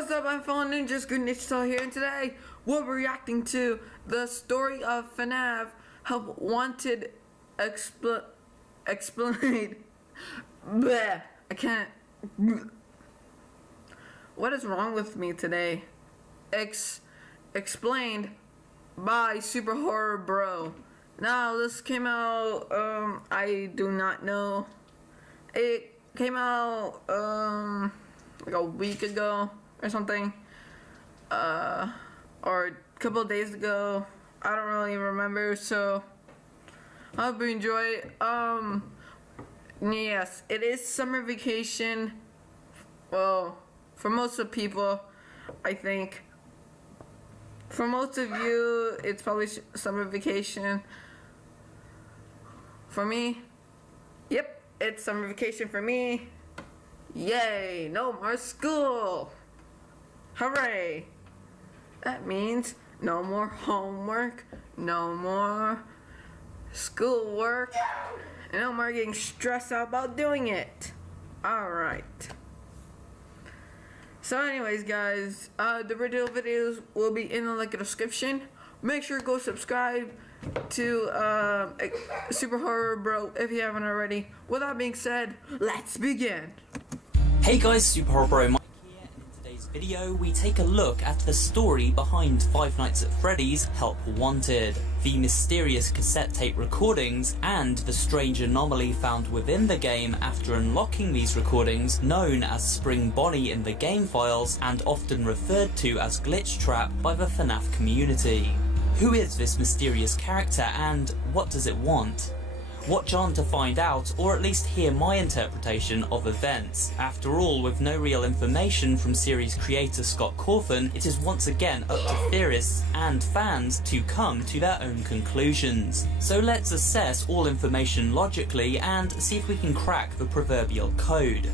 What's up, my fellow ninjas? Greenninjatale here, and today we'll be reacting to the story of FNAF Help Wanted explained. Bleh, I can't. What is wrong with me today? Explained by SuperHorrorBro. Now, this came out, I do not know. It came out, like a week ago or something, or a couple of days ago. I don't really remember, so I hope you enjoy it. Yes, it is summer vacation. Well, for most of people, I think. For most of you, it's probably summer vacation. For me, yep, it's summer vacation for me. Yay, no more school. Hooray. That means no more homework, no more schoolwork, and no more getting stressed out about doing it. Alright. So anyways, guys, the original videos will be in the link in the description. Make sure to go subscribe to SuperHorrorBro if you haven't already. With that being said, let's begin. Hey guys, SuperHorrorBro Mike here, and in today's video we take a look at the story behind Five Nights at Freddy's Help Wanted, the mysterious cassette tape recordings, and the strange anomaly found within the game after unlocking these recordings, known as Spring Bonnie in the game files and often referred to as Glitch Trap by the FNAF community. Who is this mysterious character and what does it want? Watch on to find out, or at least hear my interpretation of events. After all, with no real information from series creator Scott Cawthon, it is once again up to theorists and fans to come to their own conclusions. So let's assess all information logically and see if we can crack the proverbial code.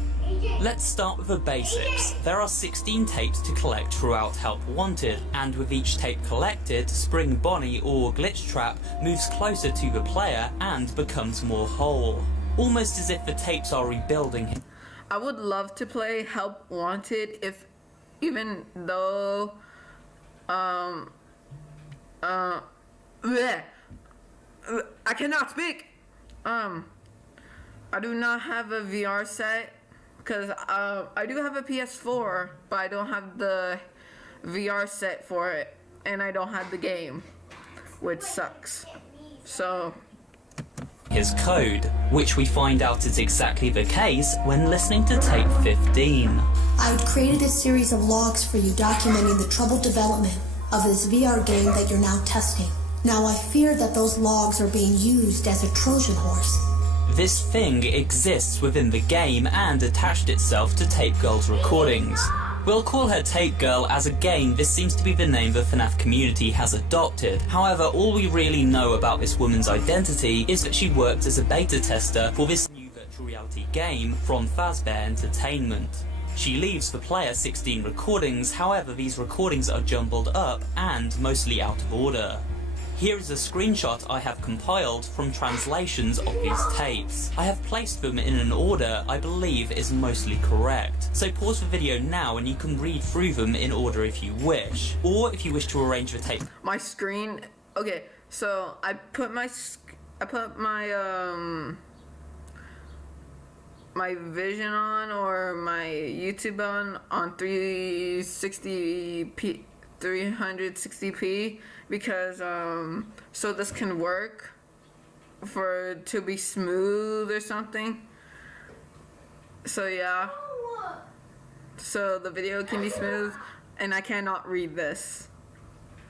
Let's start with the basics. There are 16 tapes to collect throughout Help Wanted, and with each tape collected, Spring Bonnie or Glitch Trap moves closer to the player and becomes more whole. Almost as if the tapes are rebuilding him. I would love to play Help Wanted even though bleh, I cannot speak. I do not have a VR set. Because I do have a PS4, but I don't have the VR set for it, and I don't have the game, which sucks. So his code, which we find out is exactly the case when listening to tape 15. I had created a series of logs for you documenting the troubled development of this VR game that you're now testing. Now I fear that those logs are being used as a Trojan horse. This thing exists within the game and attached itself to Tape Girl's recordings. We'll call her Tape Girl as again this seems to be the name the FNAF community has adopted. However, all we really know about this woman's identity is that she worked as a beta tester for this new virtual reality game from Fazbear Entertainment. She leaves the player 16 recordings, however these recordings are jumbled up and mostly out of order. Here is a screenshot I have compiled from translations of these tapes. I have placed them in an order I believe is mostly correct. So pause the video now and you can read through them in order if you wish. Or if you wish to arrange the tape. My screen, okay, so I put my my Vision on, or my YouTube on 360p because so this can work for it to be smooth or something. So yeah, so the video can be smooth and I cannot read this.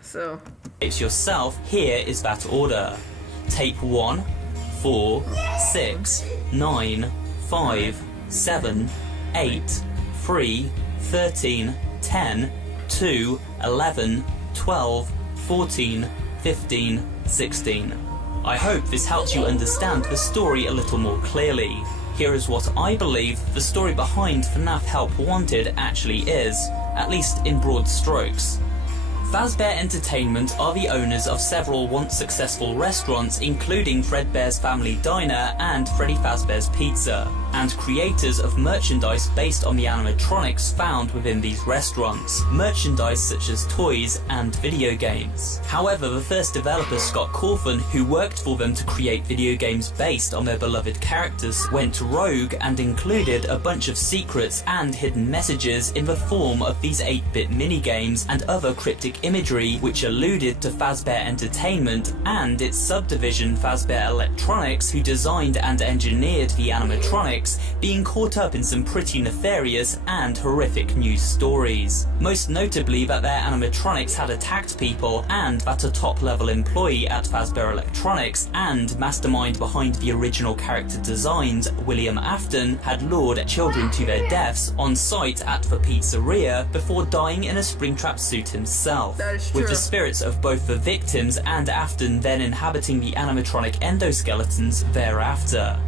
So it's yourself. Here is that order. Tape 1, 4, 6, 9, 5, 7, 8, 3, 13, 10, 2, 11, 12, 14, 15, 16. I hope this helps you understand the story a little more clearly. Here is what I believe the story behind FNAF Help Wanted actually is, at least in broad strokes. Fazbear Entertainment are the owners of several once successful restaurants, including Fredbear's Family Diner and Freddy Fazbear's Pizza, and creators of merchandise based on the animatronics found within these restaurants, merchandise such as toys and video games. However, the first developer, Scott Cawthon, who worked for them to create video games based on their beloved characters, went rogue and included a bunch of secrets and hidden messages in the form of these 8-bit minigames and other cryptic imagery which alluded to Fazbear Entertainment and its subdivision Fazbear Electronics, who designed and engineered the animatronics, being caught up in some pretty nefarious and horrific news stories. Most notably that their animatronics had attacked people, and that a top-level employee at Fazbear Electronics and mastermind behind the original character designs, William Afton, had lured children to their deaths on site at the pizzeria before dying in a Springtrap suit himself, with the spirits of both the victims and Afton then inhabiting the animatronic endoskeletons thereafter.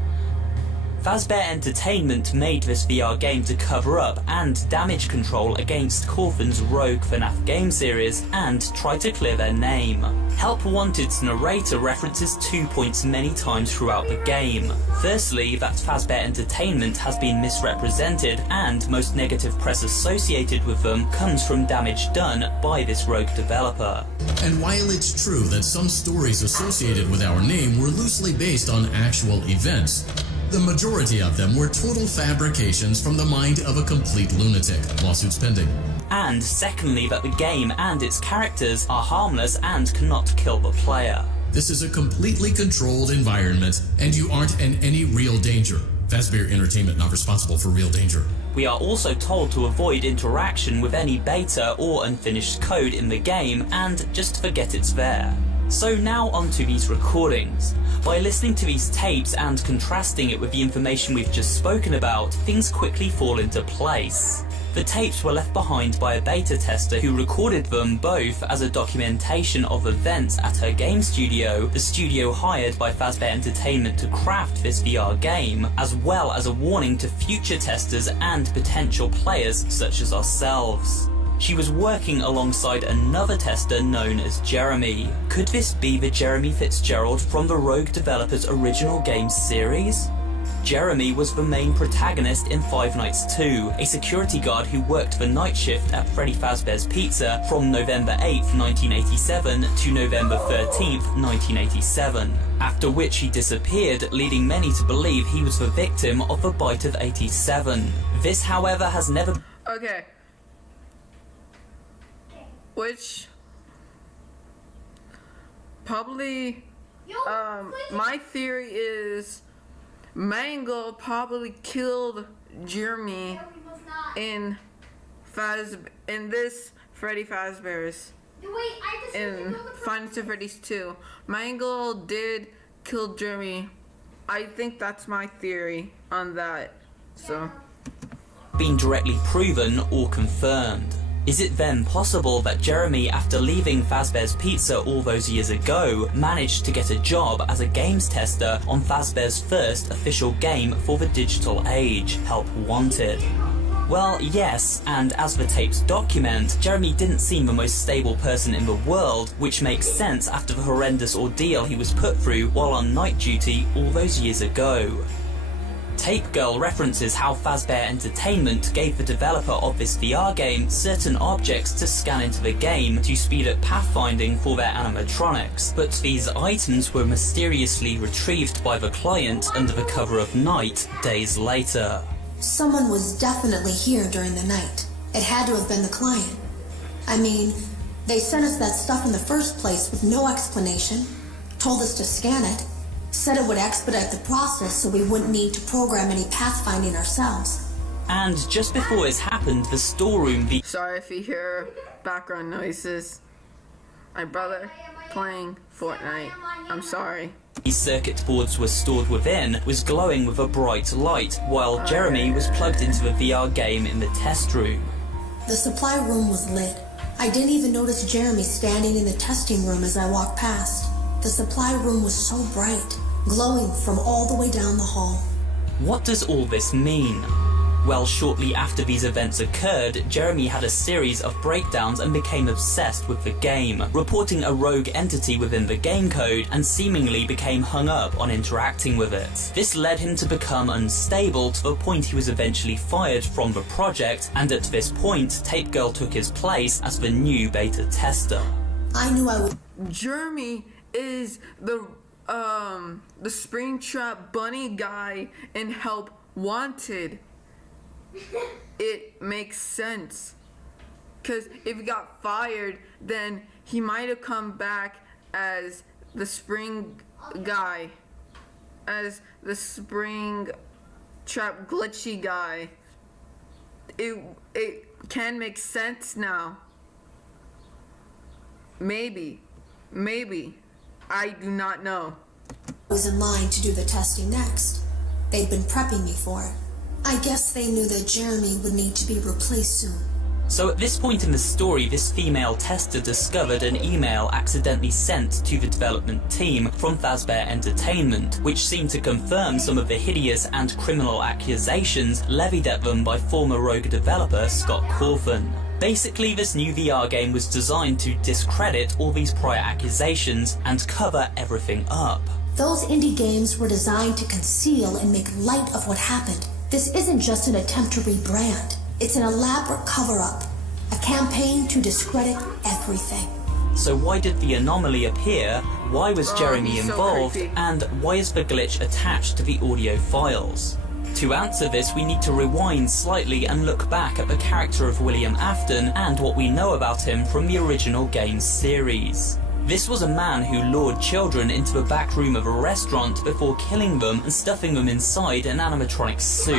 Fazbear Entertainment made this VR game to cover up and damage control against Cawthon's rogue FNAF game series and try to clear their name. Help Wanted's narrator references 2 points many times throughout the game. Firstly, that Fazbear Entertainment has been misrepresented, and most negative press associated with them comes from damage done by this rogue developer. And while it's true that some stories associated with our name were loosely based on actual events, the majority of them were total fabrications from the mind of a complete lunatic. Lawsuits pending. And secondly, that the game and its characters are harmless and cannot kill the player. This is a completely controlled environment, and you aren't in any real danger. Fazbear Entertainment not responsible for real danger. We are also told to avoid interaction with any beta or unfinished code in the game and just forget it's there. So now onto these recordings. By listening to these tapes and contrasting it with the information we've just spoken about, things quickly fall into place. The tapes were left behind by a beta tester who recorded them both as a documentation of events at her game studio, the studio hired by Fazbear Entertainment to craft this VR game, as well as a warning to future testers and potential players such as ourselves. She was working alongside another tester known as Jeremy. Could this be the Jeremy Fitzgerald from the Rogue developer's original game series? Jeremy was the main protagonist in Five Nights 2, a security guard who worked the night shift at Freddy Fazbear's Pizza from November 8th, 1987 to November 13th, 1987, after which he disappeared, leading many to believe he was the victim of the Bite of 87. This, however, has never... Okay. Which probably my theory is Mangle probably killed Jeremy in this Freddy Fazbear's in Five Nights at Freddy's 2. Mangle did kill Jeremy. I think that's my theory on that. So been directly proven or confirmed. Is it then possible that Jeremy, after leaving Fazbear's Pizza all those years ago, managed to get a job as a games tester on Fazbear's first official game for the digital age, Help Wanted? Well, yes, and as the tapes document, Jeremy didn't seem the most stable person in the world, which makes sense after the horrendous ordeal he was put through while on night duty all those years ago. Tape Girl references how Fazbear Entertainment gave the developer of this VR game certain objects to scan into the game to speed up pathfinding for their animatronics, but these items were mysteriously retrieved by the client under the cover of night days later. Someone was definitely here during the night. It had to have been the client. I mean, they sent us that stuff in the first place with no explanation, told us to scan it, said it would expedite the process so we wouldn't need to program any pathfinding ourselves. And just before this happened, the storeroom... Sorry if you hear background noises. My brother playing Fortnite. I'm sorry. These circuit boards were stored within was glowing with a bright light, while Jeremy was plugged into the VR game in the test room. The supply room was lit. I didn't even notice Jeremy standing in the testing room as I walked past. The supply room was so bright, glowing from all the way down the hall. What does all this mean? Well, shortly after these events occurred, Jeremy had a series of breakdowns and became obsessed with the game, reporting a rogue entity within the game code and seemingly became hung up on interacting with it. This led him to become unstable to the point he was eventually fired from the project, and at this point, Tape Girl took his place as the new beta tester. I knew I would. Jeremy is the Springtrap bunny guy in Help Wanted. It makes sense, because if he got fired, then he might have come back as the spring guy, as the Springtrap glitchy guy. It can make sense now. Maybe, I do not know. I was in line to do the testing next. They'd been prepping me for it. I guess they knew that Jeremy would need to be replaced soon. So at this point in the story, this female tester discovered an email accidentally sent to the development team from Fazbear Entertainment, which seemed to confirm some of the hideous and criminal accusations levied at them by former rogue developer Scott Cawthon. Basically, this new VR game was designed to discredit all these prior accusations and cover everything up. Those indie games were designed to conceal and make light of what happened. This isn't just an attempt to rebrand. It's an elaborate cover-up, a campaign to discredit everything. So why did the anomaly appear, why was Jeremy involved, so and why is the glitch attached to the audio files? To answer this, we need to rewind slightly and look back at the character of William Afton and what we know about him from the original game series. This was a man who lured children into the back room of a restaurant before killing them and stuffing them inside an animatronic suit.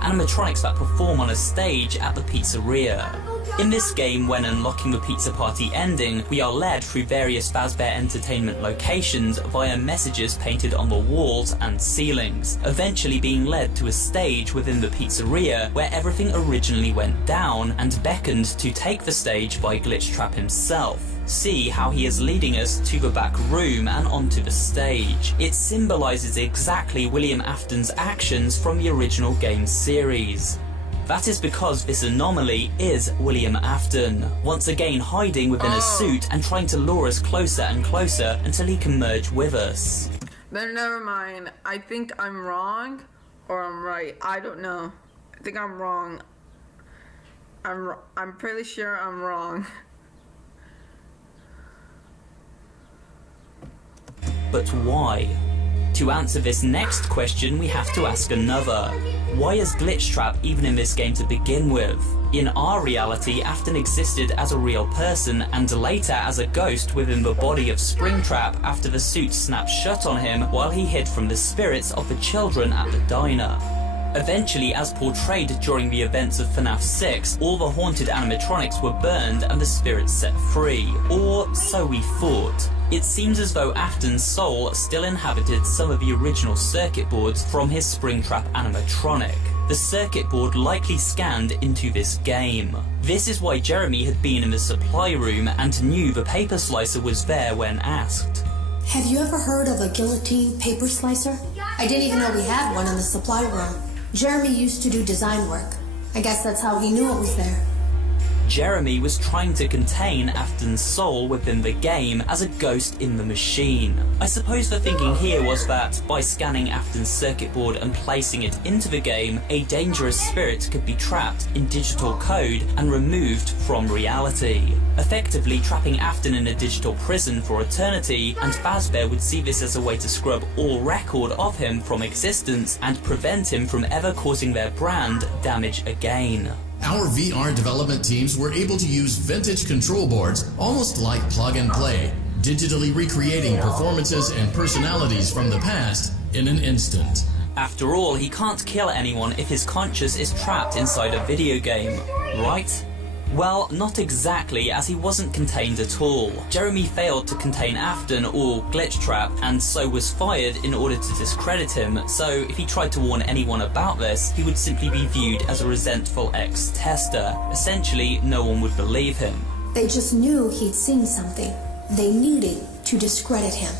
Animatronics that perform on a stage at the pizzeria. In this game, when unlocking the pizza party ending, we are led through various Fazbear Entertainment locations via messages painted on the walls and ceilings, eventually being led to a stage within the pizzeria where everything originally went down and beckoned to take the stage by Glitchtrap himself. See how he is leading us to the back room and onto the stage. It symbolises exactly William Afton's actions from the original game series. That is because this anomaly is William Afton, once again hiding within a suit and trying to lure us closer and closer until he can merge with us. Then never mind. I think I'm wrong, or I'm right. I don't know. I think I'm wrong. I'm pretty sure I'm wrong. But why? To answer this next question, we have to ask another. Why is Glitchtrap even in this game to begin with? In our reality, Afton existed as a real person and later as a ghost within the body of Springtrap after the suit snapped shut on him while he hid from the spirits of the children at the diner. Eventually, as portrayed during the events of FNAF 6, all the haunted animatronics were burned and the spirits set free. Or so we thought. It seems as though Afton's soul still inhabited some of the original circuit boards from his Springtrap animatronic. The circuit board likely scanned into this game. This is why Jeremy had been in the supply room and knew the paper slicer was there when asked. Have you ever heard of a guillotine paper slicer? I didn't even know we had one in the supply room. Jeremy used to do design work. I guess that's how he knew it was there. Jeremy was trying to contain Afton's soul within the game as a ghost in the machine. I suppose the thinking here was that by scanning Afton's circuit board and placing it into the game, a dangerous spirit could be trapped in digital code and removed from reality, effectively trapping Afton in a digital prison for eternity, and Fazbear would see this as a way to scrub all record of him from existence and prevent him from ever causing their brand damage again. Our VR development teams were able to use vintage control boards, almost like plug and play, digitally recreating performances and personalities from the past in an instant. After all, he can't kill anyone if his conscience is trapped inside a video game, right? Well, not exactly, as he wasn't contained at all. Jeremy failed to contain Afton or Glitchtrap, and so was fired in order to discredit him, so if he tried to warn anyone about this, he would simply be viewed as a resentful ex-tester. Essentially, no one would believe him. They just knew he'd seen something. They needed to discredit him.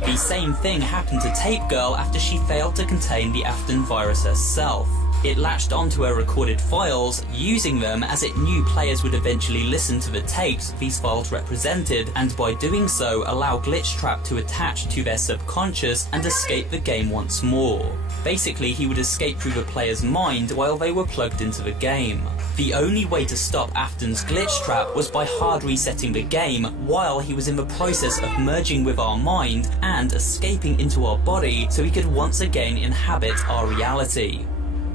The same thing happened to Tape Girl after she failed to contain the Afton virus herself. It latched onto her recorded files, using them as it knew players would eventually listen to the tapes these files represented, and by doing so allow Glitchtrap to attach to their subconscious and escape the game once more. Basically, he would escape through the player's mind while they were plugged into the game. The only way to stop Afton's Glitchtrap was by hard resetting the game while he was in the process of merging with our mind and escaping into our body so he could once again inhabit our reality.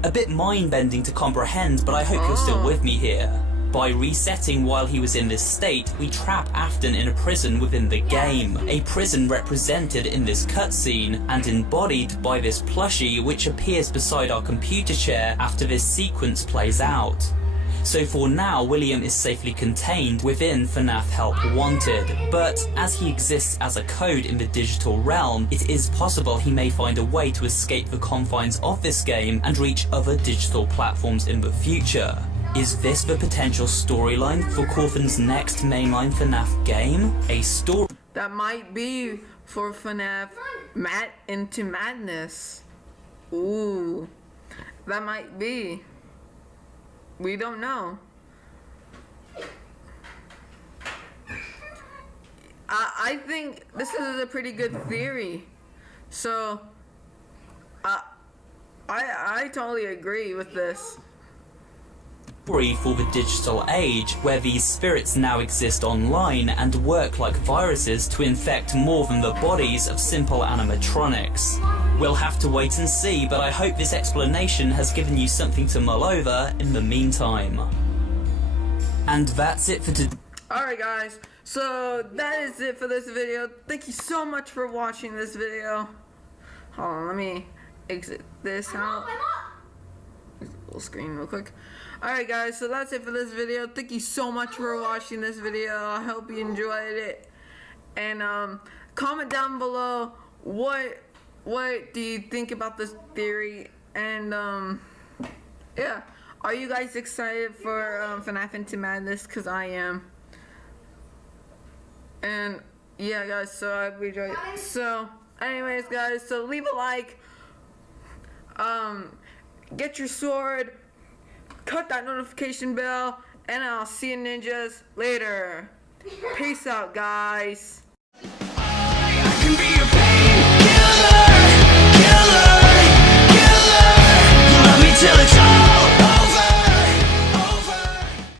A bit mind-bending to comprehend, but I hope you're still with me here. By resetting while he was in this state, we trap Afton in a prison within the game. A prison represented in this cutscene and embodied by this plushie which appears beside our computer chair after this sequence plays out. So for now, William is safely contained within FNAF Help Wanted, but as he exists as a code in the digital realm, it is possible he may find a way to escape the confines of this game and reach other digital platforms in the future. Is this the potential storyline for Corfin's next mainline FNAF game? A story that might be for FNAF Into Madness. Ooh, that might be. We don't know. I think this is a pretty good theory. So, I totally agree with this. For the digital age, where these spirits now exist online and work like viruses to infect more than the bodies of simple animatronics. We'll have to wait and see, but I hope this explanation has given you something to mull over in the meantime. And that's it for today. Alright guys, so that is it for this video. Thank you so much for watching this video. Hold on, let me exit this out. Full screen real quick. Alright guys, so that's it for this video. Thank you so much for watching this video. I hope you enjoyed it. And comment down below what do you think about this theory. And yeah, are you guys excited for FNAF Into Madness? Cause I am. And yeah guys, so I hope you enjoyed it. So anyways guys, so leave a like, get your sword, cut that notification bell, and I'll see you ninjas later. Peace out guys. I can be a painkiller, killer, killer. You love me till it's